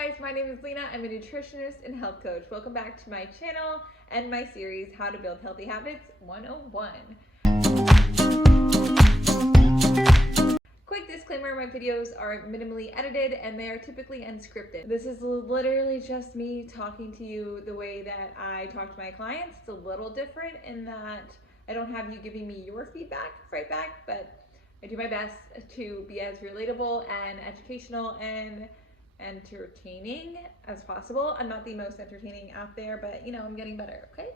guys, my name is Lena. I'm a nutritionist and health coach. Welcome back to my channel and my series, How to Build Healthy Habits 101. Quick disclaimer, my videos are minimally edited and they are typically unscripted. This is literally just me talking to you the way that I talk to my clients. It's a little different in that I don't have you giving me your feedback right back, but I do my best to be as relatable and educational and entertaining as possible. I'm not the most entertaining out there, but I'm getting better, okay?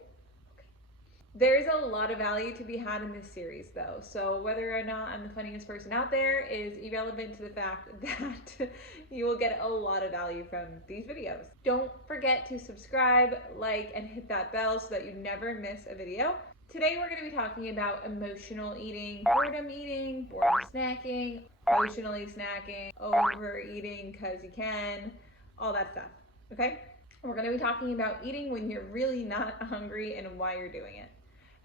There's a lot of value to be had in this series though, so whether or not I'm the funniest person out there is irrelevant to the fact that you will get a lot of value from these videos. Don't forget to subscribe, like, and hit that bell so that you never miss a video. Today we're going to be talking about emotional eating, boredom snacking, emotionally snacking, overeating because you can, all that stuff, okay? We're going to be talking about eating when you're really not hungry and why you're doing it.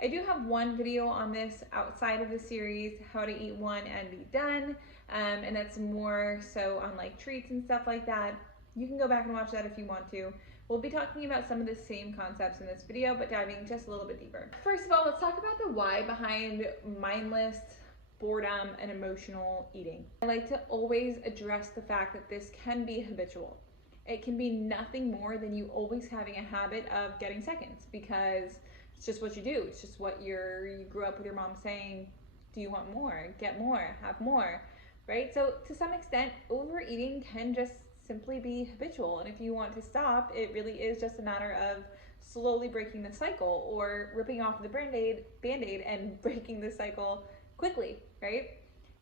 I do have one video on this outside of the series, how to eat one and be done, and that's more so on like treats and stuff like that. You can go back and watch that if you want to. We'll be talking about some of the same concepts in this video, but diving just a little bit deeper. First of all, let's talk about the why behind mindless boredom and emotional eating. I like to always address the fact that this can be habitual. It can be nothing more than you always having a habit of getting seconds because it's just what you do. It's just what you grew up with your mom saying, do you want more? Get more, have more, right? So to some extent, overeating can just simply be habitual. And if you want to stop, it really is just a matter of slowly breaking the cycle or ripping off the band-aid and breaking the cycle quickly, right?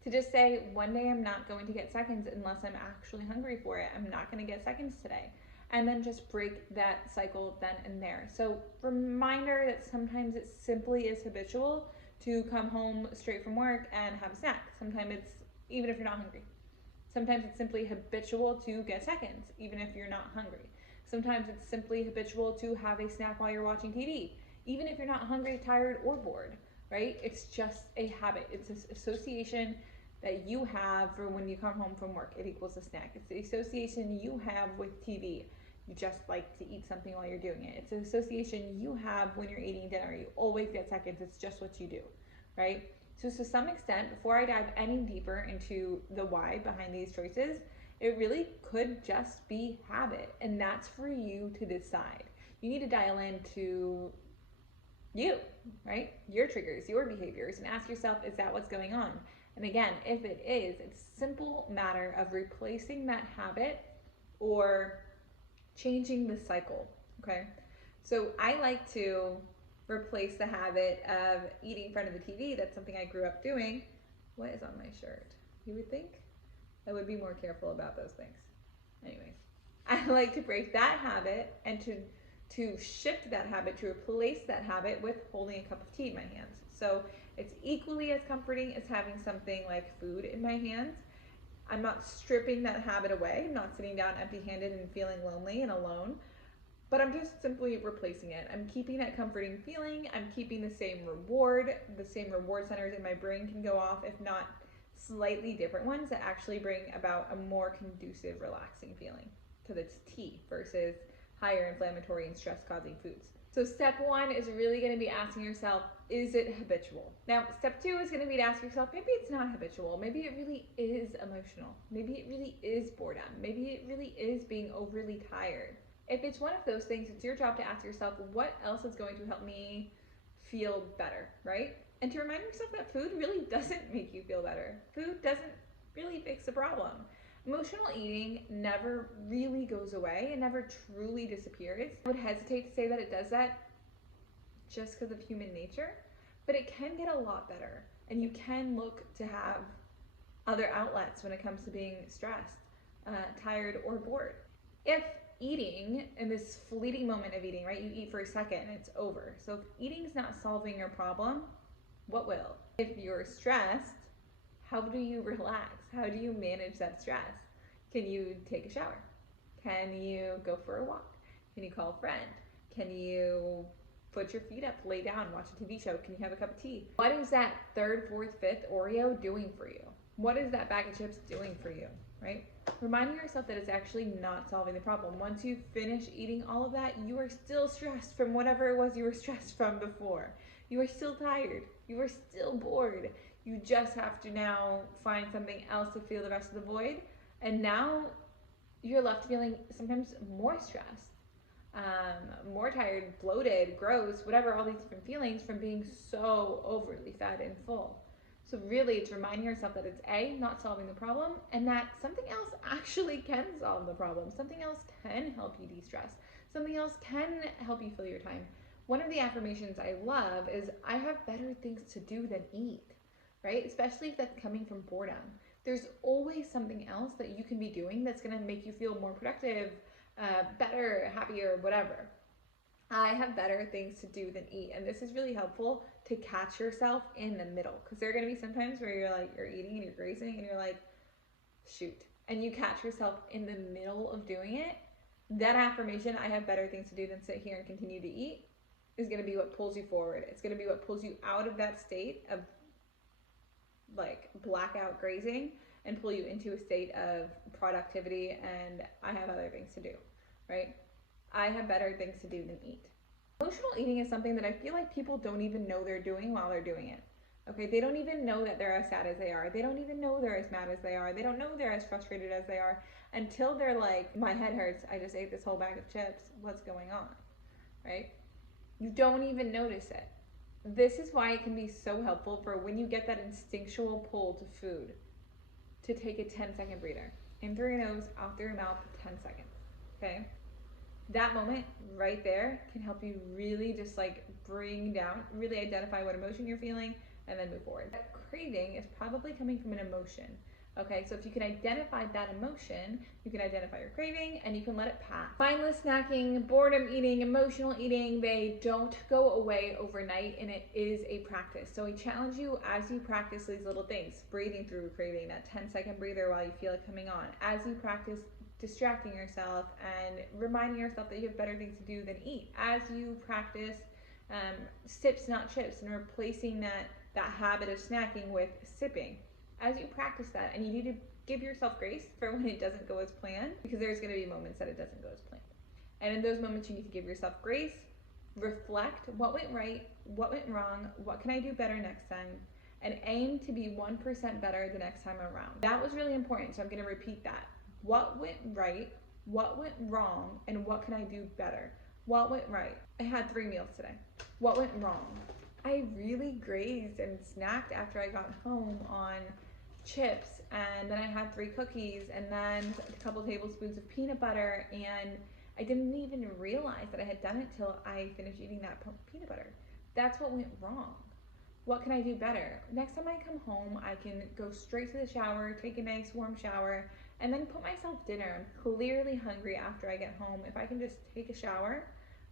To just say, one day I'm not going to get seconds unless I'm actually hungry for it. I'm not going to get seconds today. And then just break that cycle then and there. So reminder that sometimes it simply is habitual to come home straight from work and have a snack. Sometimes it's, even if you're not hungry. Sometimes it's simply habitual to get seconds, even if you're not hungry. Sometimes it's simply habitual to have a snack while you're watching TV, even if you're not hungry, tired, or bored, right? It's just a habit. It's an association that you have for when you come home from work. It equals a snack. It's the association you have with TV. You just like to eat something while you're doing it. It's an association you have when you're eating dinner. You always get seconds. It's just what you do, right? So to some extent, before I dive any deeper into the why behind these choices, it really could just be habit, and that's for you to decide. You need to dial into you, right? Your triggers, your behaviors, and ask yourself, is that what's going on? And again, if it is, it's a simple matter of replacing that habit or changing the cycle, okay? So I like to replace the habit of eating in front of the TV. That's something I grew up doing. What is on my shirt? You would think I would be more careful about those things. Anyways, I like to break that habit and to shift that habit, to replace that habit with holding a cup of tea in my hands. So it's equally as comforting as having something like food in my hands. I'm not stripping that habit away. I'm not sitting down empty-handed and feeling lonely and alone, but I'm just simply replacing it. I'm keeping that comforting feeling. I'm keeping the same reward. The same reward centers in my brain can go off, if not slightly different ones that actually bring about a more conducive, relaxing feeling because it's tea versus higher inflammatory and stress-causing foods. So step one is really going to be asking yourself, is it habitual? Now, step two is going to be to ask yourself, maybe it's not habitual. Maybe it really is emotional. Maybe it really is boredom. Maybe it really is being overly tired. If it's one of those things, it's your job to ask yourself, what else is going to help me feel better, right? And to remind yourself that food really doesn't make you feel better. Food doesn't really fix the problem. Emotional eating never really goes away. It never truly disappears. I would hesitate to say that it does that just because of human nature, but it can get a lot better. And you can look to have other outlets when it comes to being stressed, tired, or bored. If eating in this fleeting moment of eating, right? You eat for a second and it's over. So if eating is not solving your problem, what will? If you're stressed, how do you relax? How do you manage that stress? Can you take a shower? Can you go for a walk? Can you call a friend? Can you put your feet up, lay down, watch a TV show? Can you have a cup of tea? What is that third, fourth, fifth Oreo doing for you? What is that bag of chips doing for you, right? Reminding yourself that it's actually not solving the problem. Once you finish eating all of that, you are still stressed from whatever it was you were stressed from before. You are still tired. You are still bored. You just have to now find something else to fill the rest of the void. And now you're left feeling sometimes more stressed, more tired, bloated, gross, whatever, all these different feelings from being so overly fed and full. So really, it's reminding yourself that it's A, not solving the problem, and that something else actually can solve the problem. Something else can help you de-stress. Something else can help you fill your time. One of the affirmations I love is, I have better things to do than eat, right? Especially if that's coming from boredom. There's always something else that you can be doing that's gonna make you feel more productive, better, happier, whatever. I have better things to do than eat. And this is really helpful to catch yourself in the middle. Because there are going to be some times where you're eating and you're grazing and you're like, shoot. And you catch yourself in the middle of doing it. That affirmation, I have better things to do than sit here and continue to eat, is going to be what pulls you forward. It's going to be what pulls you out of that state of like blackout grazing and pull you into a state of productivity and I have other things to do, right? I have better things to do than eat. Emotional eating is something that I feel like people don't even know they're doing while they're doing it. Okay, they don't even know that they're as sad as they are. They don't even know they're as mad as they are. They don't know they're as frustrated as they are until they're like, my head hurts. I just ate this whole bag of chips. What's going on? Right? You don't even notice it. This is why it can be so helpful for when you get that instinctual pull to food, to take a 10-second breather. In through your nose, out through your mouth for 10 seconds. Okay? That moment right there can help you really just like bring down, really identify what emotion you're feeling and then move forward. That craving is probably coming from an emotion. Okay, so if you can identify that emotion, you can identify your craving and you can let it pass. Mindless snacking, boredom eating, emotional eating, they don't go away overnight and it is a practice. So I challenge you as you practice these little things, breathing through craving, that 10-second breather while you feel it coming on, as you practice distracting yourself and reminding yourself that you have better things to do than eat, as you practice sips not chips and replacing that habit of snacking with sipping. As you practice that, and you need to give yourself grace for when it doesn't go as planned, because there's going to be moments that it doesn't go as planned, and in those moments you need to give yourself grace, reflect what went right, what went wrong, what can I do better next time, and aim to be 1% better the next time around. That was really important, so I'm going to repeat that. What went right, what went wrong, and what can I do better? What went right? I had 3 meals today. What went wrong? I really grazed and snacked after I got home on chips, and then I had 3 cookies, and then a couple tablespoons of peanut butter, and I didn't even realize that I had done it till I finished eating that peanut butter. That's what went wrong. What can I do better? Next time I come home, I can go straight to the shower, take a nice warm shower, and then put myself dinner. I'm clearly hungry after I get home. If I can just take a shower,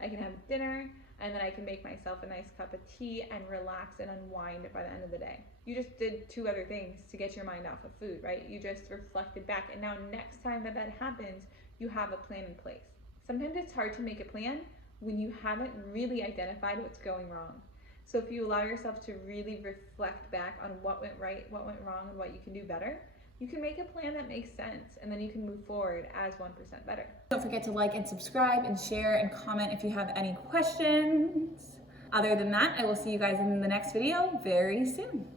I can have dinner, and then I can make myself a nice cup of tea and relax and unwind by the end of the day. You just did 2 other things to get your mind off of food, right? You just reflected back, and now next time that happens, you have a plan in place. Sometimes it's hard to make a plan when you haven't really identified what's going wrong. So if you allow yourself to really reflect back on what went right, what went wrong, and what you can do better, you can make a plan that makes sense, and then you can move forward as 1% better. Don't forget to like and subscribe and share and comment if you have any questions. Other than that, I will see you guys in the next video very soon.